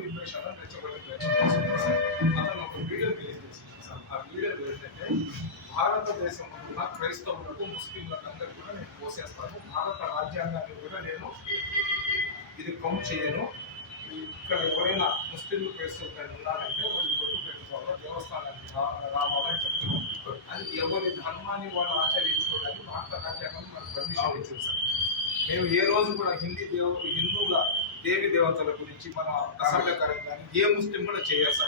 నిమిషాలను రెచ్చగొట్టే ప్రయత్నం చేస్తున్నాడు సార్. అతను ఒక వీడియో రిలీజ్ చేసింది సార్. ఆ వీడియో ఏంటంటే భారతదేశంలో ఉన్న క్రైస్తవులకు ముస్లింలకు అందరికీ కూడా నేను పోసేస్తాను భారత రాజ్యాంగాన్ని కూడా నేను ఇది కౌంట్ చేయను. ఇక్కడ ఎవరైనా ముస్లింలు క్రైస్తవులు కానీ ఉన్నారంటే వాళ్ళు కొట్టు పెట్టుకోవాలో దేవస్థానానికి రా- రావాలని చెప్తున్నాం అది ఎవరి ధర్మాన్ని వాళ్ళు ఆచరించుకోవడానికి భారత రాజ్యాంగం మనకు పర్మిషన్ ఇచ్చింది సార్. మేము ఏ రోజు కూడా హిందీ దేవ హిందువుల దేవి దేవతల గురించి మన అసభ్యకరం కానీ ఏ ముస్లిం కూడా చేయాలి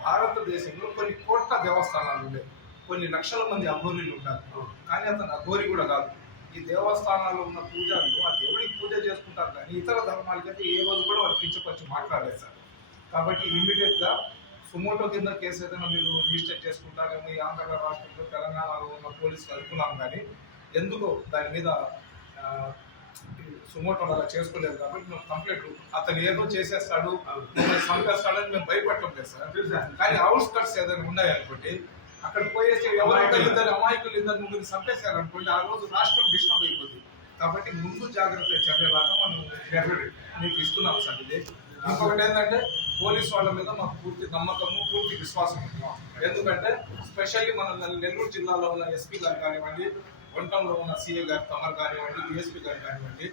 భారతదేశంలో కొన్ని కోట్ల దేవస్థానాలు ఉండేవి. కొన్ని లక్షల మంది అఘోరీలు ఉంటారు కానీ అతను అఘోరి కూడా కాదు. ఈ దేవస్థానాల్లో ఉన్న పూజలు ఆ దేవుడికి పూజ చేసుకుంటారు కానీ ఇతర ధర్మాలకైతే ఏ రోజు కూడా వాళ్ళు కించపరిచి మాట్లాడలేదు సార్ కాబట్టి ఇమీడియట్గా సుమోటో కింద కేసు ఏదైనా మీరు రిజిస్టర్ చేసుకుంటారేమో ఈ ఆంధ్ర రాష్ట్రంలో తెలంగాణలో ఉన్న పోలీసులు అనుకున్నాం కానీ ఎందుకో దాని మీద సుమోటో అలా చేసుకోలేదు కాబట్టి మేము కంప్లైంట్ అతను ఏదో చేసేస్తాడు మమ్మల్ని చంపేస్తాడని మేము భయపడటం లేదు సార్. కానీ అవుట్ కట్స్ ఏదైనా ఉన్నాయనుకోండి అక్కడ పోయేసి ఎవరైతే ఇద్దరు అమాయకులు ఇద్దరు ముగ్గురు చంపేశారు అనుకోండి ఆ రోజు రాష్ట్రం డిస్టర్బ్ అయిపోతుంది కాబట్టి ముందు జాగ్రత్త చర్యలాగా మనం మీకు ఇస్తున్నాం సార్ ఇది. ఇంకొకటి ఏంటంటే పోలీస్ వాళ్ళ మీద మాకు పూర్తి నమ్మకము పూర్తి విశ్వాసం ఉంది ఎందుకంటే స్పెషల్లీ మన నెల్లూరు జిల్లాలో ఉన్న ఎస్పీ గారు కానివ్వండి వంటంలో ఉన్న సీఏ గారు తమర్ కానివ్వండి డిఎస్పీ గారు కానివ్వండి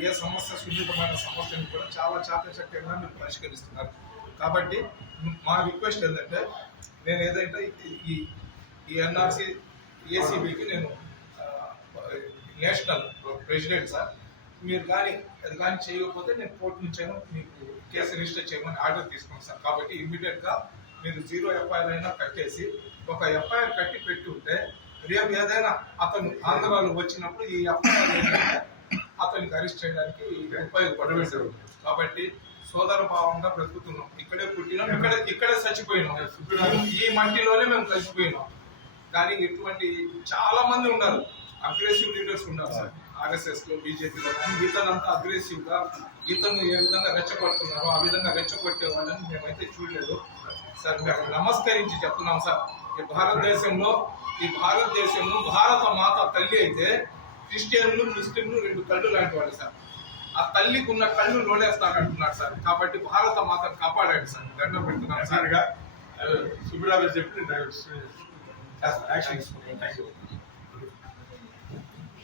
ఏ సమస్య సున్నితమైన సమస్యను కూడా చాలా చాకచక్యంగా మీరు పరిష్కరిస్తున్నారు. కాబట్టి మా రిక్వెస్ట్ ఏంటంటే నేను ఏదైతే ఈ- ఈ ఎన్ఆర్సీ ఏసీబీకి నేను నేషనల్ ప్రెసిడెంట్ సార్ మీరు కానీ అది కానీ చేయకపోతే నేను కోర్టు నుంచి మీకు కేసు రిజిస్టర్ చేయమని ఆర్డర్ తీసుకున్నాను సార్. కాబట్టి ఇమ్మీడియట్గా మీరు జీరో ఎఫ్ఐఆర్ అయినా కట్టేసి ఒక ఎఫ్ఐఆర్ కట్టి పెట్టి ఉంటే రేపు ఏదైనా అతను ఆంధ్రాలో వచ్చినప్పుడు ఈ అతనికి అరెస్ట్ చేయడానికి ఉపయోగపడవేశారు. కాబట్టి సోదర భావంగా బ్రతుకుతున్నాం. ఇక్కడే పుట్టినాం ఇక్కడ ఇక్కడే చచ్చిపోయినాం. ఈ మట్టిలోనే మేము కలిసిపోయినాం. కానీ ఇటువంటి చాలా మంది ఉన్నారు. అగ్రెసివ్ లీడర్స్ ఉన్నారు సార్. ఆర్ఎస్ఎస్లో బీజేపీలో. కానీ ఇతనంతా అగ్రెసివ్గా ఇతను ఏ విధంగా రెచ్చగొడుతున్నారో ఆ విధంగా రెచ్చగొట్టే వాళ్ళని మేమైతే చూడలేదు. సార్ మేము నమస్కరించి చెప్తున్నాం సార్. ఈ భారతదేశంలో ఈ భారతదేశంలో భారత మాత తల్లి అయితే క్రిస్టియన్లు ముస్లింలు రెండు కళ్ళు లాంటి వాళ్ళు సార్. ఆ తల్లికి ఉన్న కళ్ళు లోడేస్తానంటున్నారు సార్. కాబట్టి భారత మాతను కాపాడండి సార్. దండం పెడుతున్నాను సార్. సార్గా. సుబ్బిరావు చెప్పి యాక్షన్ తీసుకుంటాను థ్యాంక్ యూ